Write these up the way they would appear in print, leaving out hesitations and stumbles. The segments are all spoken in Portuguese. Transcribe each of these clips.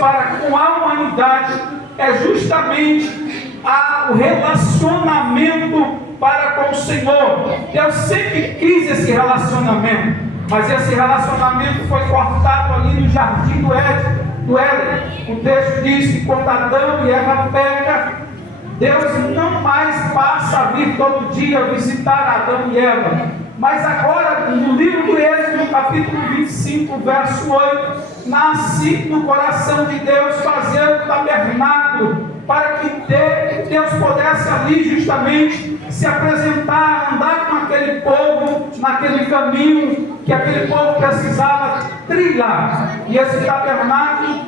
para com a humanidade é justamente o relacionamento para com o Senhor. Deus sempre quis esse relacionamento, mas esse relacionamento foi cortado ali no jardim do Éden. O texto diz que quando Adão e Eva pecam, Deus não mais passa a vir todo dia visitar Adão e Eva. Mas agora, no livro do Êxodo, no capítulo 25, verso 8, nasce no coração de Deus fazer o tabernáculo, para que Deus pudesse ali justamente se apresentar, andar com aquele povo, naquele caminho que aquele povo precisava trilhar. E esse tabernáculo,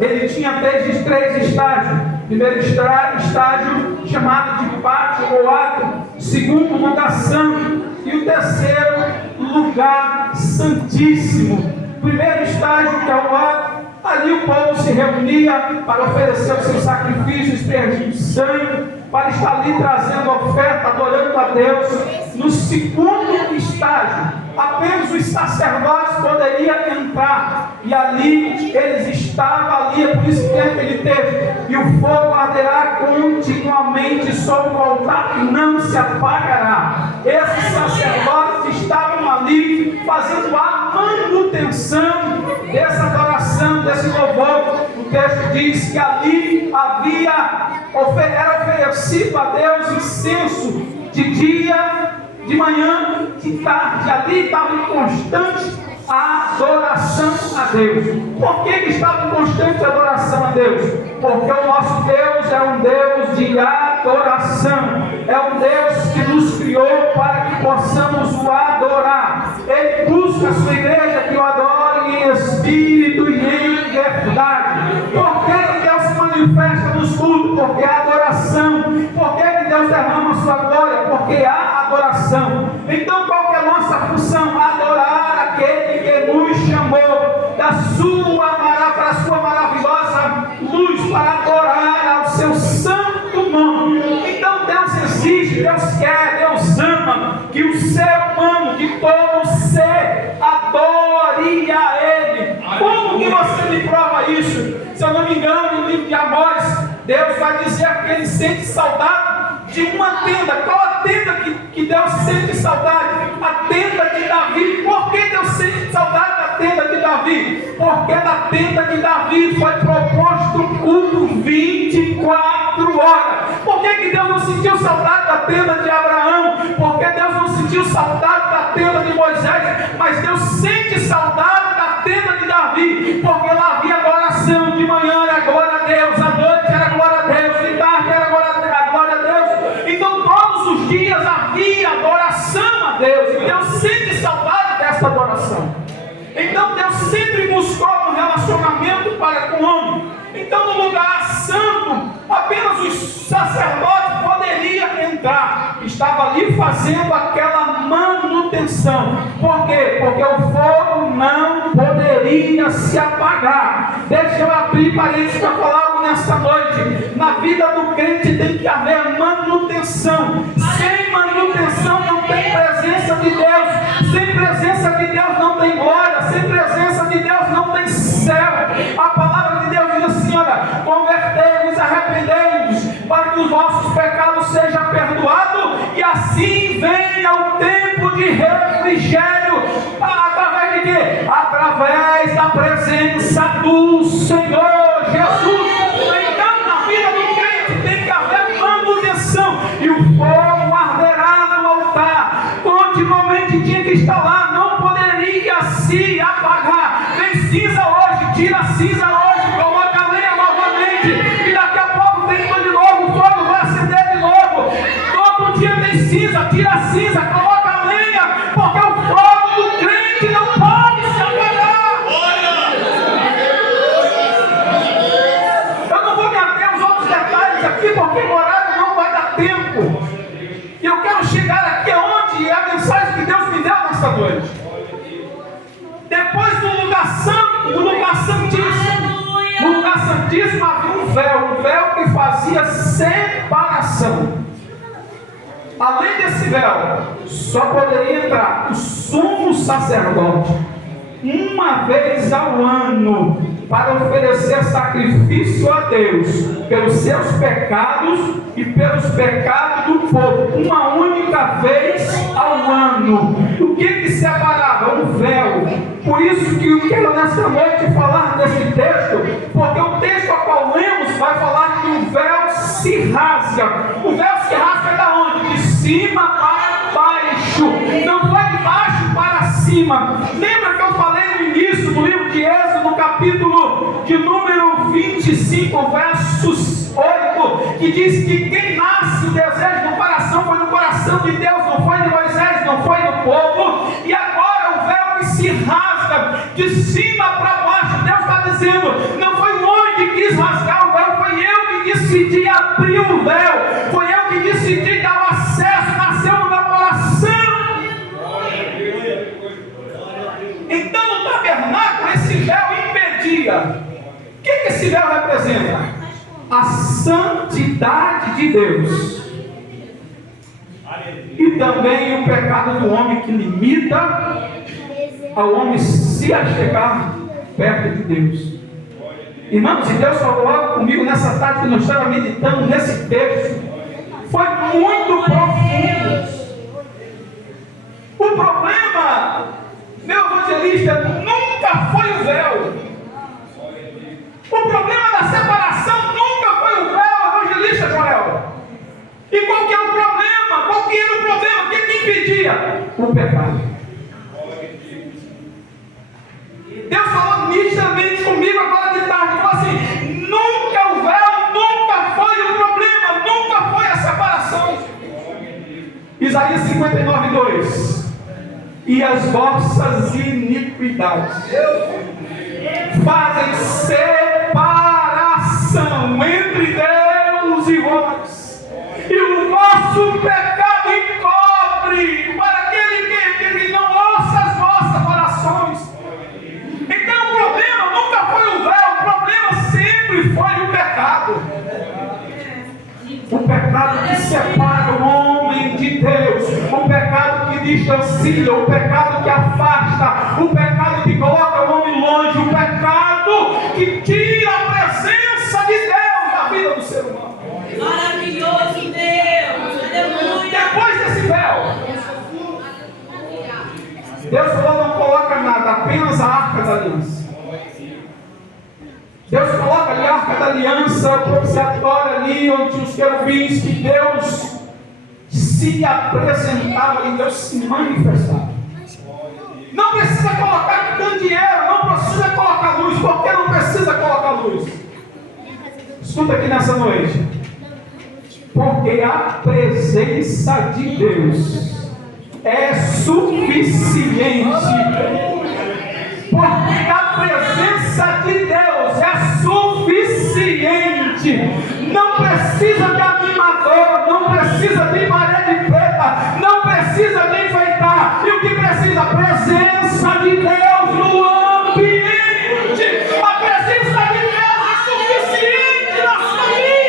ele tinha desde 3 estágios. Primeiro estágio chamado de pátio ou átrio, segundo lugar santo, e o terceiro lugar santíssimo. Primeiro estágio, que é o átrio, ali o povo se reunia para oferecer os seus sacrifícios, perdidos de sangue, para estar ali trazendo oferta, adorando a Deus. No segundo estágio, apenas os sacerdotes poderiam entrar, e ali eles estavam ali, é por isso que tem aquele texto: e o fogo arderá continuamente sobre o altar e não se apagará. Esses sacerdotes estavam ali fazendo a manutenção dessa adoração, desse louvor. O texto diz que ali era oferecido a Deus incenso de dia, de manhã, de tarde. Ali estava em constante adoração a Deus. Por que estava em constante adoração a Deus? Porque o nosso Deus é um Deus de adoração. É um Deus que nos criou para que possamos o adorar. Ele busca a sua igreja que o adore em espírito e em verdade. Por que Deus se manifesta nos cultos? Porque há adoração. Por que Deus derrama a sua glória? Porque há adoração. Então qual que é a nossa função? Adorar aquele que nos chamou para a sua maravilhosa luz, para adorar ao seu santo nome. Então Deus exige, Deus quer, Deus ama que o ser humano, que todo ser adore a Ele. Como que você me prova isso? Se eu não me engano, no livro de Amós, Deus vai dizer que Ele sente saudade de uma tenda. Qual a tenda que Deus sente saudade? A tenda de Davi. Por que Deus sente saudade da tenda de Davi? Porque na tenda de Davi foi proposto um culto 24 horas. Por que Deus não sentiu saudade da tenda de Abraão? Porque Deus não sentiu saudade da tenda de Moisés? Mas Deus sente saudade da tenda de Davi, porque lá havia adoração. De manhã era glória a Deus, à noite era glória a Deus, de tarde era glória a Deus. Então todos os dias havia adoração a Deus, e Deus sente saudade dessa adoração. Então Deus sempre buscou um relacionamento para com o homem. Então no lugar santo, apenas os sacerdotes poderiam entrar. Estava ali fazendo aquela manutenção. Por quê? Porque o fogo não poderia se apagar. Deixa eu abrir parênteses para falar algo nesta noite. Na vida do crente tem que haver manutenção. Sem manutenção não tem presença de Deus. Sem presença de Deus não tem glória. Sem presença de Deus não tem céu. A palavra de Deus diz assim: olha, convertei-vos, arrependei-vos, para que os vossos pecados sejam perdoados, e assim venha o tempo de refrigério. Através de quê? Através da presença do Senhor Jesus. Então na vida do crente tem que haver manutenção, e o fogo arderá no altar. Continuamente tinha que estar lá, não poderia se apagar. Vem cinza hoje, tira a cinza hoje, coloca a lenha novamente, e daqui a pouco tem de novo, o fogo vai acender de novo. Todo dia tem cinza, tira a cinza, coloca a lenha, porque o fogo do crente não pode se apagar. Eu não vou me ater aos outros detalhes aqui, porque o horário não vai dar tempo. E eu quero chegar aqui aonde é a mensagem que Deus me deu nessa noite. Depois do lugar santo, do lugar santíssimo, no lugar santíssimo havia um véu que fazia separação. Além desse véu, só poderia entrar o sumo sacerdote. uma vez ao ano para oferecer sacrifício a Deus pelos seus pecados e pelos pecados do povo, uma única vez ao ano. O que separava? Um véu. Por isso que eu quero nessa noite falar desse texto, porque o texto a qual lemos vai falar que o véu se rasga. O véu se rasga da onde? De cima para baixo, não foi de baixo para cima. Lembra que eu falei no início do livro de Êxodo, no capítulo de número 25, versos 8, que diz que quem nasce o desejo no coração foi no coração de Deus, não foi de Moisés, não foi do povo. E agora o véu que se rasga de cima para baixo, Deus está dizendo, não foi o homem que quis rasgar o véu, foi eu que decidi abrir o véu, foi eu que decidi dar o acesso, nasceu no meu coração. Então no tabernáculo esse véu impedia. O que esse véu representa? A santidade de Deus. E também o pecado do homem, que limita ao homem se achegar perto de Deus. Irmãos, e Deus falou algo comigo nessa tarde que nós estávamos meditando nesse texto. Foi muito profundo. O problema, meu evangelista, nunca foi o véu. O problema da separação nunca foi o véu, evangelista Joel. E qual que é o problema? Qual que era o problema? O que impedia? O pecado. Deus falou nitidamente comigo agora de tarde. Falou assim, nunca o véu, nunca foi o problema, nunca foi a separação. Isaías 59, 2. E as vossas iniquidades fazem separação entre Deus e vós, e o vosso pecado encobre para aquele que não ouça as vossas orações. Então o problema nunca foi o véu, o problema sempre foi o pecado. O pecado que separa o homem de Deus, o pecado que distancia, o pecado que afasta, o pecado que coloca o homem longe, o pecado que tira a presença de Deus da vida do ser humano. Maravilhoso Deus, aleluia. Depois desse véu, Deus falou, não coloca nada, apenas a arca da aliança. Deus coloca ali a arca da aliança, o propiciatório ali, onde os querubins, que Deus se apresentava e Deus se manifestava. Não precisa colocar candeeiro, não precisa colocar luz. Por que não precisa colocar luz? Escuta aqui nessa noite. Porque a presença de Deus é suficiente. Porque a presença de Deus é suficiente. Não precisa de animador, não precisa de parede preta, não precisa de enfeitar. E o que precisa? A presença de Deus no ambiente. A presença de Deus é suficiente na sua vida.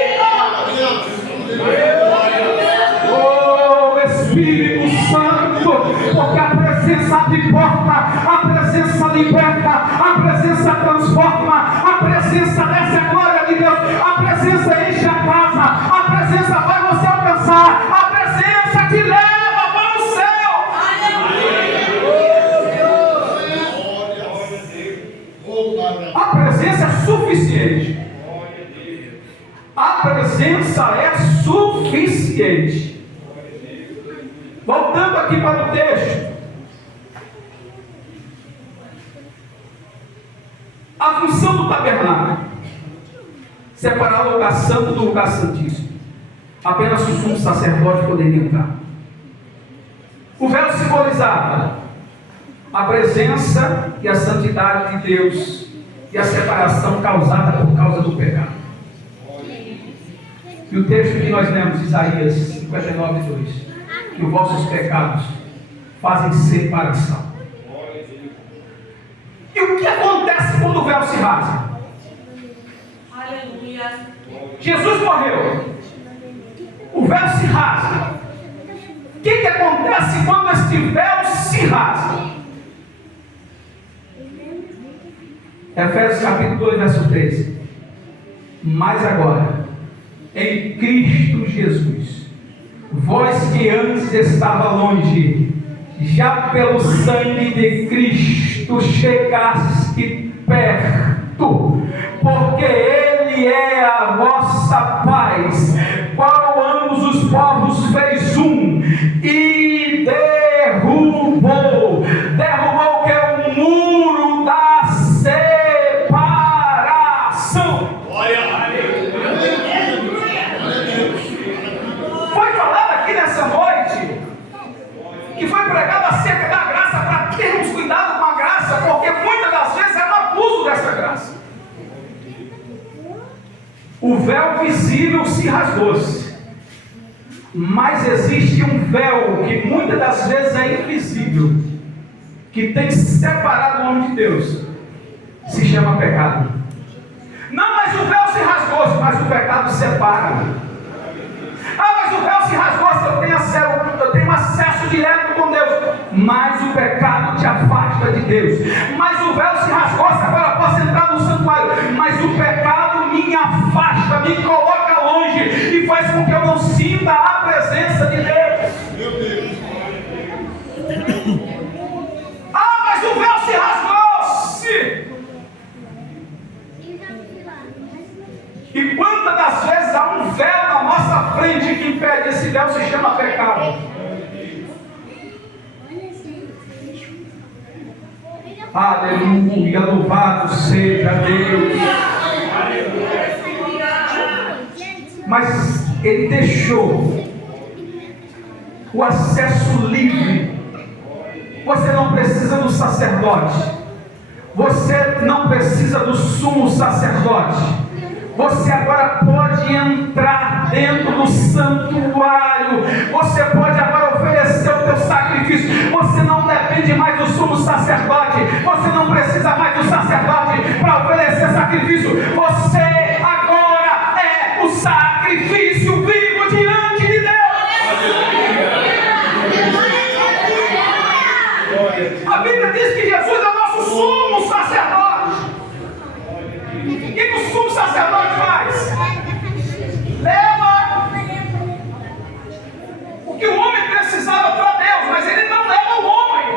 Oh Espírito Santo, porque a presença liberta, a presença liberta, a presença transforma, a presença dessa glória de Deus, a presença enche a casa, a presença vai você alcançar, a presença te leva para o céu. A presença é suficiente. A presença é suficiente. Voltando aqui para o texto. A função do tabernáculo: separar o lugar santo do lugar santíssimo. Apenas o sumo sacerdote poderia entrar. O véu simbolizava a presença e a santidade de Deus e a separação causada por causa do pecado. E o texto que nós lemos, Isaías 59, 2, que os vossos pecados fazem separação. E o que acontece quando o véu se rasga? Aleluia. Jesus morreu, o véu se rasga. O que acontece quando este véu se rasga? Efésios capítulo 2, verso 13. Mas agora, em Cristo Jesus, vós que antes estava longe, já pelo sangue de Cristo chegaste perto, porque Ele é a vossa paz, qual ambos os povos fez um, e derrubou que é o muro da separação. Foi falado aqui nessa noite que foi pregado acerca da graça, para termos cuidado com a graça, porque muitas das vezes é um abuso dessa graça. O véu visível se rasgou-se, mas existe um véu que muitas das vezes é invisível, que tem separado o homem de Deus, se chama pecado. Não, mas o véu se rasgou-se, mas o pecado separa. Ah, mas o véu se rasgou-se, eu tenho acesso direto com Deus, mas o pecado te afasta de Deus. Mas o véu se rasgou-se, agora eu posso entrar no santuário, mas o pecado me afasta, me coloca longe e faz com que eu não sinta a presença de Deus. Meu Deus. Ah, mas o véu se rasgou-se. E quantas das vezes há um véu na nossa frente que impede? Esse véu se chama pecado. Aleluia, louvado seja Deus. Mas Ele deixou o acesso livre. Você não precisa do sacerdote, você não precisa do sumo sacerdote. Você agora pode entrar dentro do santuário. Você pode agora oferecer o teu sacrifício. Você não depende mais do sumo sacerdote. Você não precisa mais do sacerdote para oferecer sacrifício. Você agora é o sacrifício vivo diante de Deus. A Bíblia diz que Jesus é o nosso sumo sacerdote. O que o sumo sacerdote faz? Leva o que o homem precisava para Deus, mas ele não leva o homem,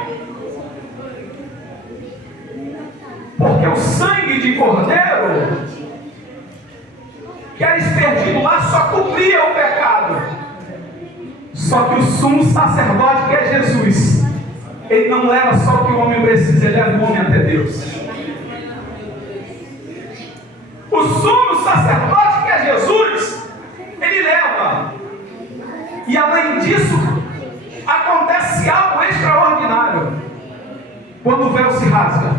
porque o sangue de cordeiro que era aspergido lá só cobria o pecado. Só que o sumo sacerdote, que é Jesus, ele não leva só o que o homem precisa, ele leva o homem até Deus. O sumo sacerdote, que é Jesus, ele leva. E além disso, acontece algo extraordinário. Quando o véu se rasga,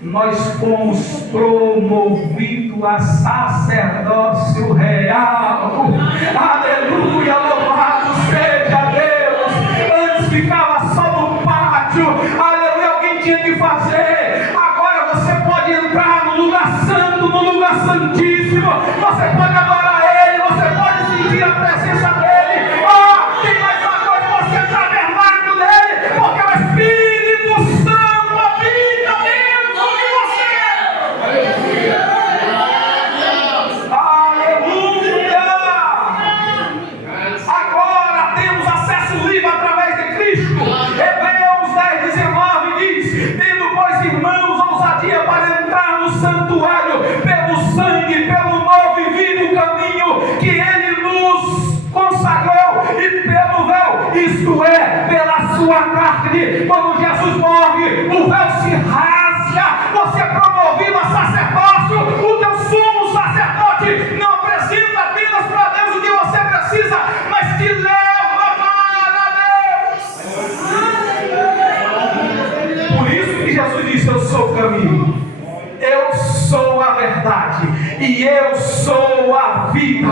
nós fomos promovidos a sacerdócio real. Aleluia, louvado seja Deus. Antes ficava só no pátio. Aleluia, alguém tinha que fazer. Agora você pode entrar no lugar santo, no lugar santíssimo. Você pode adorar Ele, você pode sentir a presença dEle. Oh, tem mais uma coisa, você é tabernáculo dEle, porque o Espírito Santo habita dentro de você. Aleluia! Agora temos acesso livre através de Cristo. Hebreus 10:19 diz: tendo, pois, irmãos, ousadia para entrar no santuário pelo sangue, pelo novo e vivo caminho que Ele nos consagrou, e pelo véu, isto é, pela sua carne. Quando Jesus morre, o véu se rasga, você é promovido a sacerdócio. O teu sumo sacerdote não apresenta apenas para Deus o que você precisa, mas te leva para Deus. Por isso que Jesus disse: eu sou o caminho, eu sou a verdade e eu sou a vida.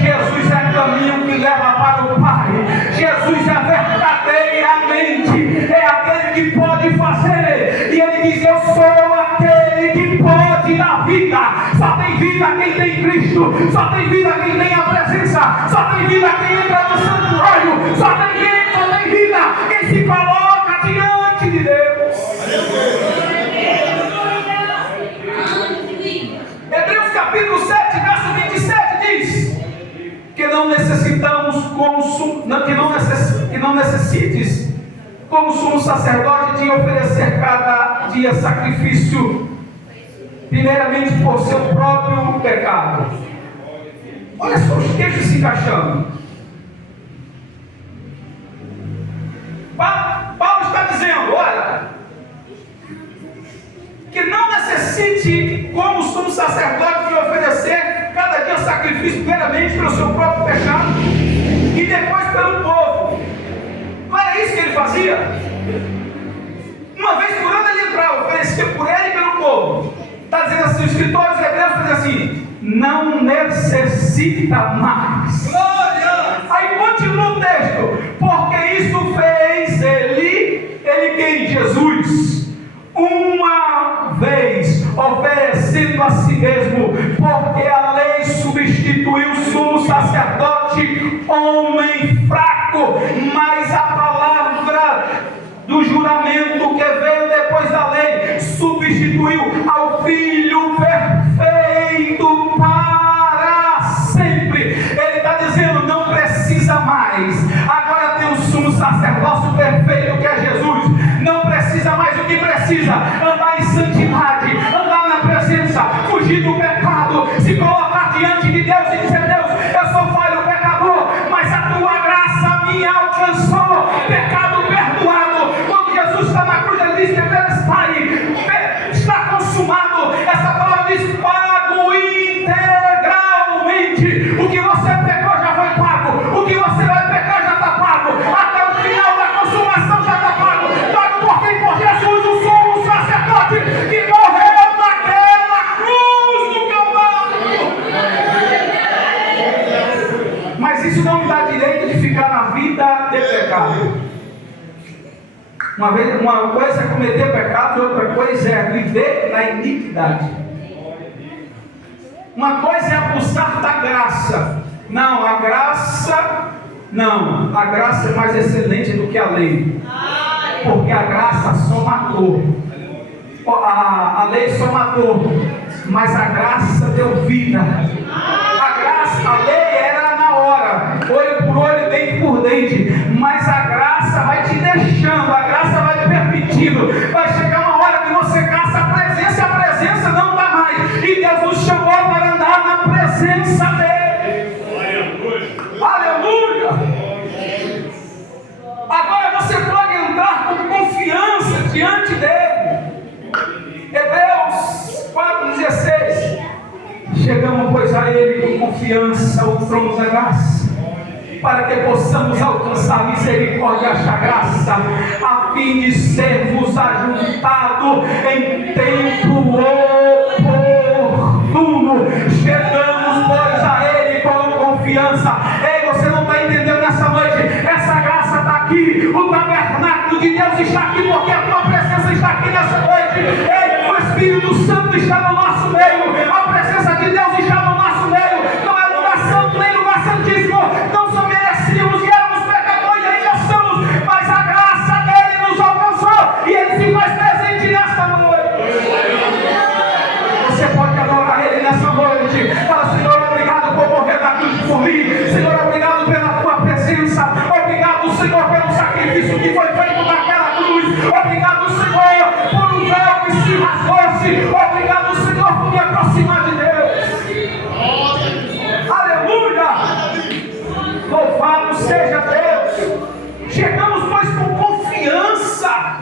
Jesus é o caminho que leva para o Pai. Jesus é verdadeiramente, é aquele que pode fazer. E Ele diz: eu sou aquele que pode dar vida. Só tem vida quem tem Cristo. Só tem vida quem tem a presença. Só tem vida quem entra no santuário. Só tem vida quem se coloca diante de Deus. que não necessites, como sumo sacerdote, de oferecer cada dia sacrifício, primeiramente por seu próprio pecado. Olha só os textos se encaixando. Paulo está dizendo, olha, que não necessite, como sumo sacerdote, de oferecer cada dia sacrifício, primeiramente pelo seu próprio pecado e depois pelo povo. Não era isso que ele fazia? Uma vez por ano ele entrava, oferecia por ele e pelo povo. Está dizendo assim, os escritores hebreus dizem assim, não necessita mais. Glória! Aí continua o texto, porque isso fez ele quem? Jesus, uma vez oferecendo a si mesmo, porque a lei substituiu o sumo sacerdote, homem fraco, mas a palavra do juramento que veio depois da lei substituiu ao Filho perfeito para sempre. Ele está dizendo, não precisa mais, agora tem um sumo sacerdócio perfeito que é Jesus, não precisa mais. O que precisa? Andar em santidade, andar na presença, fugir do pecado, se colocar diante de Deus e dizer, Deus, eu sou falho pecador, mas a tua graça me alcançou, pecado perdoado. Quando Jesus está na cruz, ele diz que está consumado. Essa palavra diz, pago integralmente. O que você pecou já foi pago, o que você vai pecar já está pago, até o final da consumação já está pago. Pago por quem? Por Jesus, o sumo sacerdote que morreu naquela cruz do Calvário. Mas isso não me dá direito de ficar na vida de pecado. Uma coisa é cometer pecado e outra coisa é viver na iniquidade. Uma coisa é abusar da graça. Não, a graça é mais excelente do que a lei. Porque a graça só matou. A lei só matou, mas a graça deu vida. A lei era na hora, olho por olho, dente por dente, mas a graça vai te deixando, a graça vai te permitindo. Vai chegar uma hora que você caça a presença, e a presença não dá mais, e Deus nos chamou para andar na presença dele. Aleluia! Agora você pode entrar com confiança diante dele. Hebreus 4,16. Chegamos, pois, a ele com confiança, o trono da graça, para que possamos alcançar misericórdia e achar graça, a fim de sermos ajuntados em tempo oportuno. Chegamos, pois, a ele com confiança. Ei, você não está entendendo nessa noite? Essa graça está aqui, o tabernáculo de Deus está aqui, porque a tua presença está aqui nessa noite. Ei, o Espírito Santo está no nosso meio, a presença de Deus está no nosso meio. Não é lugar santo nem lugar santíssimo, não só merecíamos e éramos pecadores e ainda somos, mas a graça dele nos alcançou e ele se faz presente nesta noite. Você pode adorar ele nessa noite. Fala, Senhor, obrigado por morrer na cruz por mim. Senhor, obrigado pela tua presença. Obrigado, Senhor, pelo sacrifício que foi feito naquela cruz. Obrigado, Senhor, por um véu que se rasgou-se. Obrigado, Senhor, por me aproximar de Deus. Aleluia! Louvado seja Deus. Chegamos, pois, com confiança.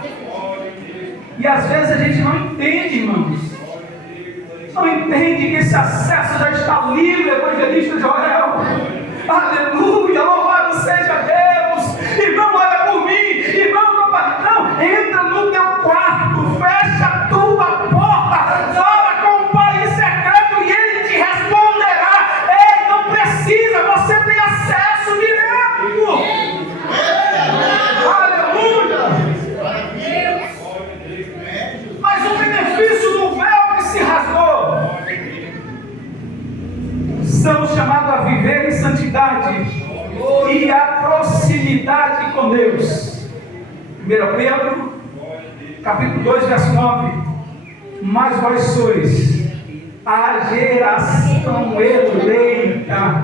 E às vezes a gente não entende, irmãos. Não entende que esse acesso já está livre, evangelista Joel. Aleluia, louvado seja Deus. Irmão, olha por mim. Irmão, não, entra no teu quarto, fecha a tua porta, fala com o Pai em secreto e ele te responderá. Ei, não precisa, você tem acesso direto. Aleluia. Mas o benefício do véu que se rasgou, somos chamados a viver em santidade e a proximidade com Deus. 1 Pedro, capítulo 2, verso 9. Mas vós sois a geração eleita,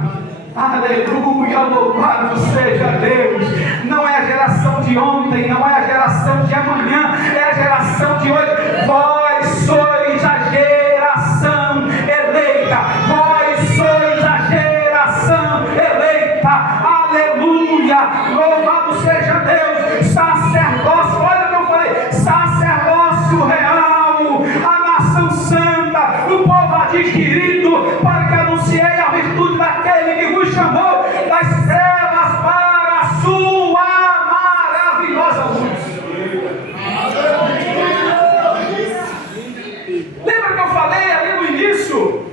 Aleluia, louvado seja Deus. Não é a geração de ontem, não é a geração de amanhã, é a geração de hoje. Vós sois a geração eleita, vós sois a geração eleita. Aleluia, louvado seja Deus. Sacerdócio, olha o que eu falei, sacerdócio real, a nação santa, o povo adquirido, para que anunciei a virtude daquele que vos chamou das trevas para a sua maravilhosa luz. Lembra que eu falei ali no início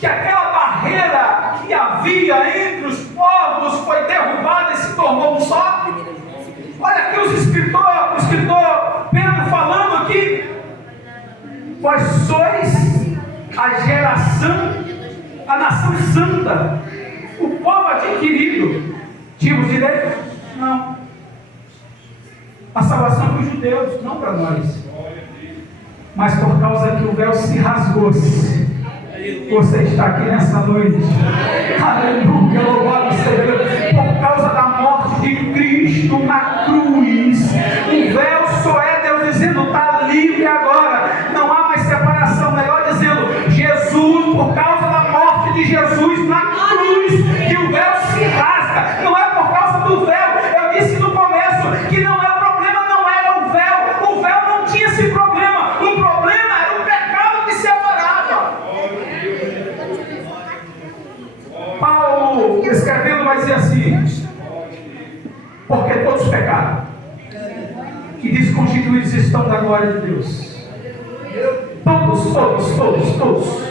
que aquela barreira que havia entre os povos foi derrubada e se tornou um só? Olha aqui o escritor Pedro falando aqui: vós sois a geração, a nação santa, o povo adquirido. Tínhamos direito? Não. A salvação para os judeus, não para nós. Mas por causa que o véu se rasgou, você está aqui nessa noite. Aleluia, louvado seja Deus. Por causa da morte de Cristo na cruz, o véu só é Deus dizendo: está livre agora. Não há mais separação. Melhor dizendo, Jesus, por causa da morte de Jesus na cruz, que o véu se rasga. Não é por causa do véu. Eu disse no começo que não é o problema, não era o véu. O véu não tinha esse problema. O problema era o pecado que separava. Paulo, escrevendo, vai dizer assim: porque todos pecaram e desconstituídos estão da glória de Deus. Todos.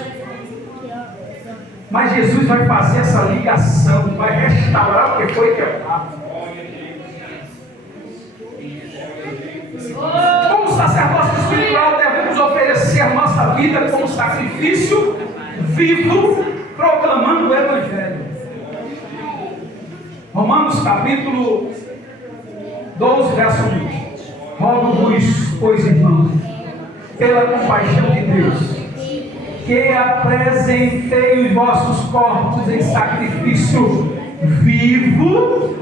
Mas Jesus vai fazer essa ligação, vai restaurar o que foi quebrado. Como sacerdócio espiritual, devemos oferecer nossa vida como sacrifício vivo, proclamando o Evangelho. Romanos capítulo 12, verso 1. Rogo-vos, pois, irmãos, pela compaixão de Deus, que apresentei os vossos corpos em sacrifício vivo.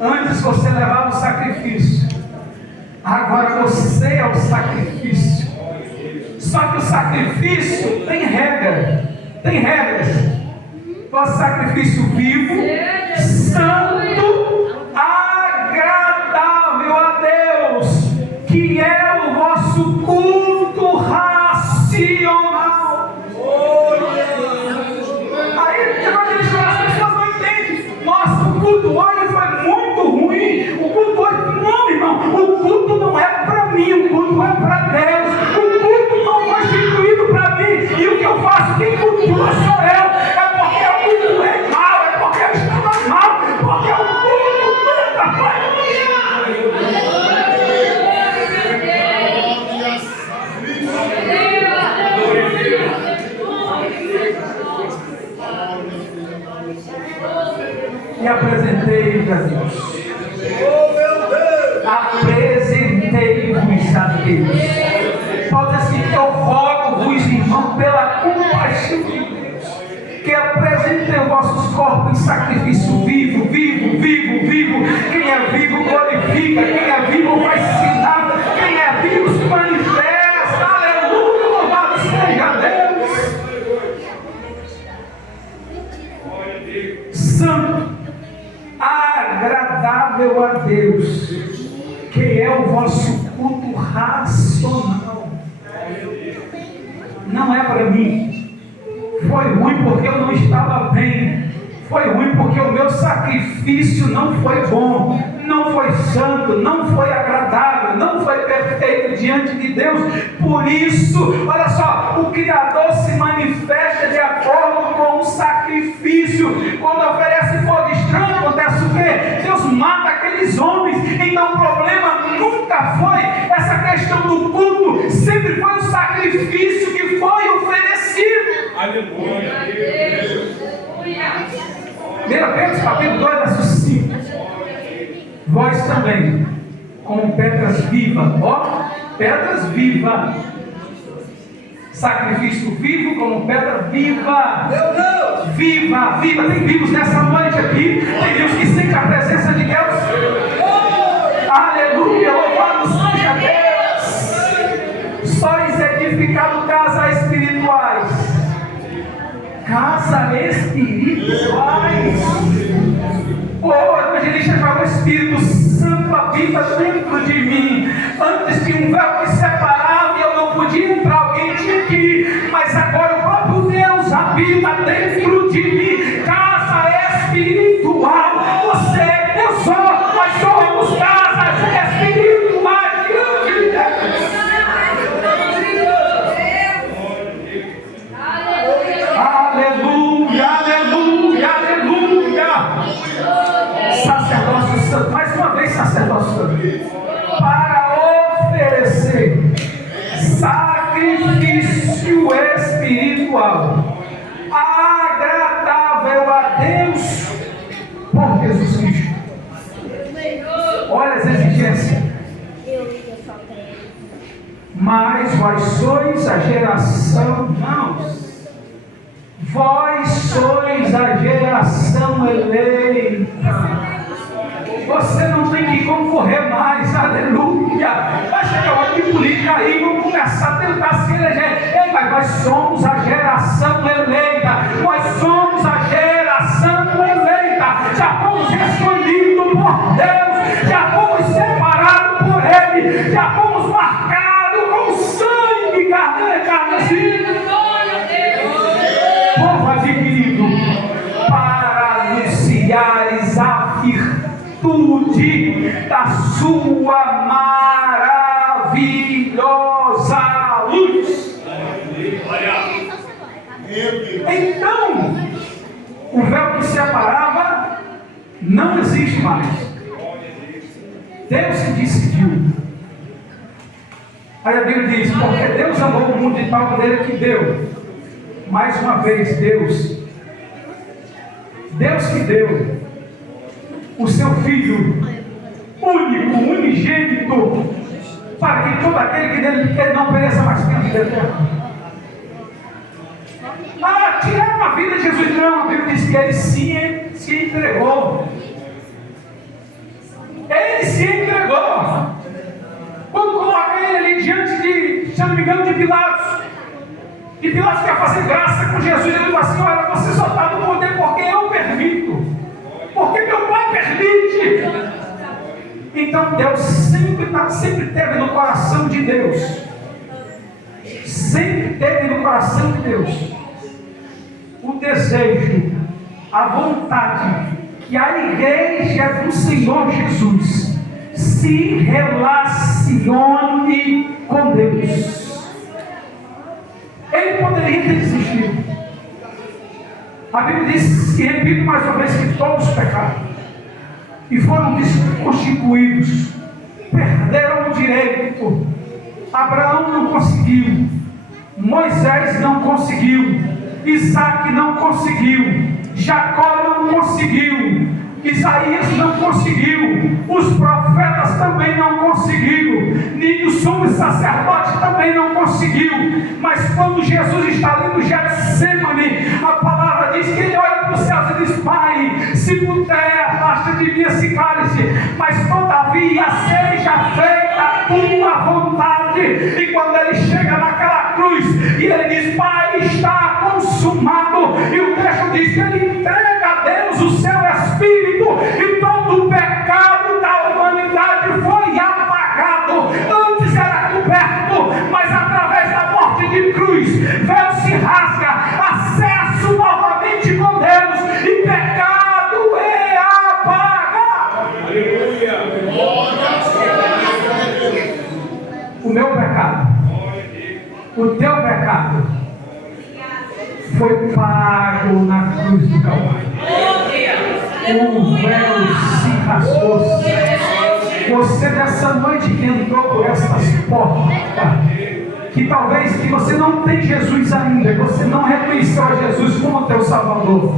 Antes você levava o sacrifício, agora você é o sacrifício. Só que o sacrifício tem regras. O sacrifício vivo, santo, agradável a Deus, que é o vosso culto racional. Aí as pessoas não entendem. Nossa, o culto hoje foi muito ruim. O culto hoje, não, irmão, o culto não é para mim, o culto é para Deus. O culto não foi instituído para mim. E o que eu faço, quem cultua sou eu. É porque o culto é mal, é porque eu estava mal, porque o culto nunca foi ruim. E apresentei-vos a Deus. Apresentei-vos a Deus. Pode assim, eu rogo-vos, irmão, pela compaixão de Deus, que apresentem os vossos corpos em sacrifício vivo. Quem é vivo glorifica, quem é vivo faz sinal, quem é vivo se manifesta. Aleluia, louvado seja Deus. Santo, agradável a Deus, que é o vosso culto racional. Não é para mim. Foi ruim porque eu não estava bem. Foi ruim porque o meu sacrifício não foi bom, não foi santo, não foi agradável, não foi perfeito diante de Deus. Por isso, olha só, o Criador se manifesta de acordo com o sacrifício. Quando oferece fogo estranho, acontece o quê? Deus mata aqueles homens. Então o problema nunca foi essa questão do culto, sempre foi o sacrifício que foi oferecido. Aleluia. 1 Pedro capítulo 2, verso 5. Vós também, como pedras vivas, pedras vivas, Sacrifício vivo como pedra viva. Viva, viva. Tem vivos nessa noite aqui. Tem vivos que sentem a presença de Deus. Aleluia, louvado seja Deus. Sois edificado casas espirituais. Casa espirituais. O evangelista joga o Espírito Santo habita dentro de mim. Antes tinha um véu que separava e eu não podia entrar, alguém tinha que ir. Mas agora o próprio Deus habita dentro de mim. Casa espiritual. Você, eu sou, nós somos casas espirituais diante de Deus. Aleluia, aleluia, aleluia. Sacerdócio santo, mais uma vez sacerdócio santo, para oferecer sacrifício espiritual agradável a Deus por Jesus Cristo. Olha as exigências. Mas vós sois a geração, não. Vós sois a geração eleita. Você não tem que concorrer mais, aleluia. Vai chegar uma política aí, vamos começar a tentar se eleger. Ei, mas nós somos a geração eleita. Nós somos a geração eleita. Já fomos escolhidos por Deus. Já fomos separados por Ele. Já fomos marcados com sangue, carnezinho. Povo adquirido para anunciares a virtude da sua maravilhosa luz. Então, o véu que separava não existe mais. Deus se decidiu. Aí a Bíblia diz: porque Deus amou o mundo de tal maneira que deu. Mais uma vez, Deus que deu o seu Filho único, unigênito, para que todo aquele que dele quer não pereça, mas tenha vida eterna. Tiraram a vida de Jesus? Não, a Bíblia diz que ele se entregou. Ele se entregou. Quando coloca ele ali diante de, se eu não me engano, de Pilatos, e Pilatos quer fazer graça com Jesus, ele fala assim: olha, você só está no poder porque eu permito, porque meu Pai permite. Então Deus sempre teve no coração de Deus, sempre teve no coração de Deus o desejo, a vontade que a igreja do Senhor Jesus se relacione com Deus. Ele poderia ter desistido. A Bíblia diz, e repito mais uma vez, que todos pecaram e foram desconstituídos, perderam o direito. Abraão não conseguiu, Moisés não conseguiu, Isaac não conseguiu, Jacó não conseguiu, Isaías não conseguiu, os profetas também não conseguiram, nem o sumo sacerdote também não conseguiu. Mas quando Jesus está ali no Getsemane, a palavra diz que ele olha para os céus e diz: Pai, se puder, afasta de mim esse cálice, mas todavia seja feita a tua vontade. E quando ele chega naquela cruz e ele diz: Pai, está consumado, e o texto diz que ele entrega a Deus o seu Espírito, e todo o pecado da humanidade foi apagado. Antes era coberto, mas através da morte de cruz, véu se rasga, acesso novamente com Deus, e pecado é apagado. Aleluia. O meu pecado, o teu pecado, foi pago na cruz do Calvário. O véu se rasgou. Você nessa noite que entrou por essas portas, que talvez que você não tem Jesus ainda, você não reconheceu a Jesus como teu Salvador,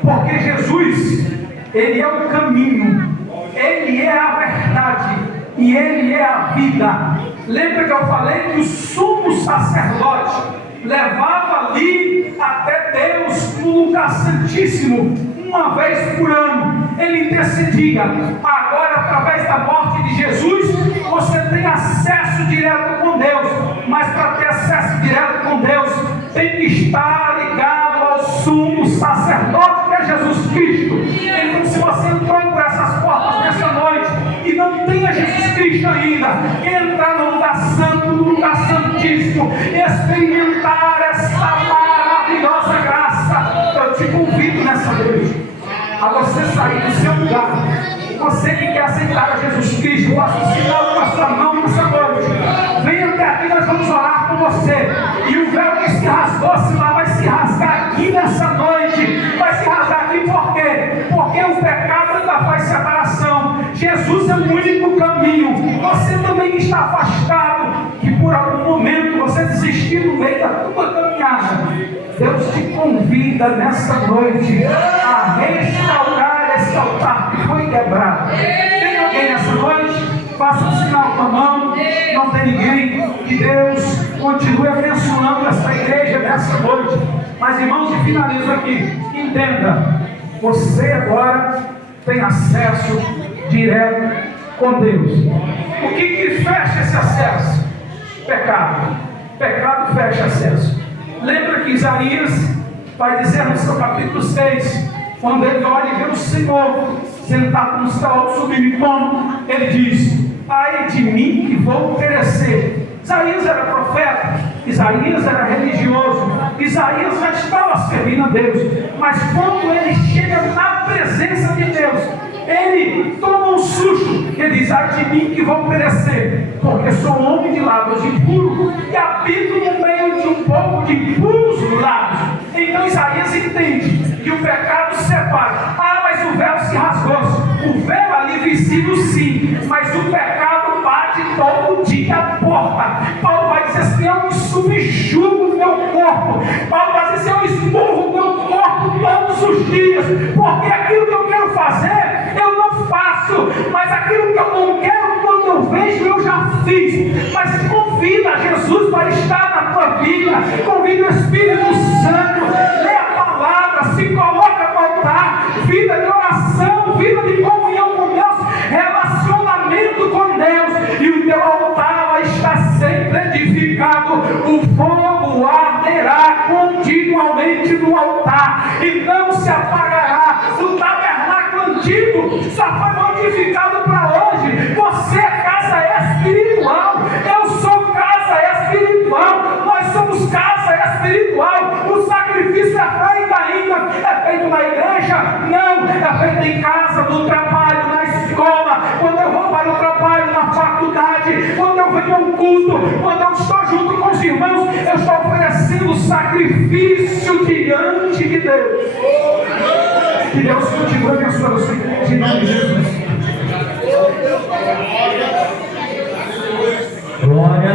porque Jesus, Ele é o caminho, Ele é a verdade e Ele é a vida. Lembra que eu falei que o sumo sacerdote levava ali até Deus no lugar santíssimo, uma vez por ano. Ele intercedia. Agora, através da morte de Jesus, você tem acesso direto com Deus. Mas para ter acesso direto com Deus, tem que estar ligado ao sumo sacerdote, que é Jesus Cristo. Então, se você entrou por essas portas nessa noite e não tem a Jesus Cristo ainda, entrar no lugar santo, no lugar santíssimo, experimentar essa maravilhosa graça, eu te convido nessa noite a você sair do seu lugar. Você que quer aceitar a Jesus Cristo, faça um sinal com a sua mão nessa noite. Venha até aqui, nós vamos orar com você. E o véu que se rasgou-se lá vai se rasgar aqui nessa noite. Vai se rasgar aqui por quê? Porque o pecado ainda faz separação. Jesus é o único caminho. Você também está afastado, que por algum momento você desistiu no meio da tua caminhada. Deus te convida nessa noite a restaurar esse altar que foi quebrado. Tem alguém nessa noite? Faça um sinal com a mão. Não tem ninguém. Que Deus continue abençoando essa igreja nessa noite. Mas, irmãos, e finalizo aqui. Entenda, você agora tem acesso direto com Deus. O que fecha esse acesso? Pecado. Pecado fecha acesso. Lembra que Isaías vai dizer no seu capítulo 6, quando ele olha e vê o Senhor sentado no seu alto sublime trono, ele diz: ai de mim que vou perecer. Isaías era profeta, Isaías era religioso, Isaías já estava servindo a Deus, mas quando ele chega na presença de Deus, ele toma um susto. Ele diz: ai de mim que vou perecer, porque sou homem de lábios impuros e habito no meio de um povo de impuros lábios. Então Isaías entende que o pecado separa. Ah, mas o véu se rasgou. O véu ali visível sim, mas o pecado bate todo dia a porta. Paulo vai dizer assim: eu subjugo o meu corpo. Paulo vai dizer assim: eu esmurro o meu corpo todos os dias, porque aquilo que eu quero fazer eu não faço, mas aquilo que eu não quero, quando eu vejo, eu já fiz. Mas convida Jesus para estar na tua vida, convida o Espírito Santo, lê a palavra, se coloca para altar, vida de oração, vida de comunhão com Deus, relacionamento com Deus, e o teu altar vai estar sempre edificado. O fogo arderá continuamente no altar e não se apagará. O tabernáculo antigo só foi modificado para hoje. Você é casa espiritual, eu sou casa espiritual, nós somos casa espiritual. O sacrifício é feito ainda, é feito na igreja? Não, é feito em casa, no trabalho, na escola, quando eu vou para o trabalho, na faculdade, quando eu venho ao culto, quando eu estou junto com os irmãos, eu estou oferecendo sacrifício diante de Deus. Que Deus continue abençoando os filhos em nome de Jesus. Glória a Deus.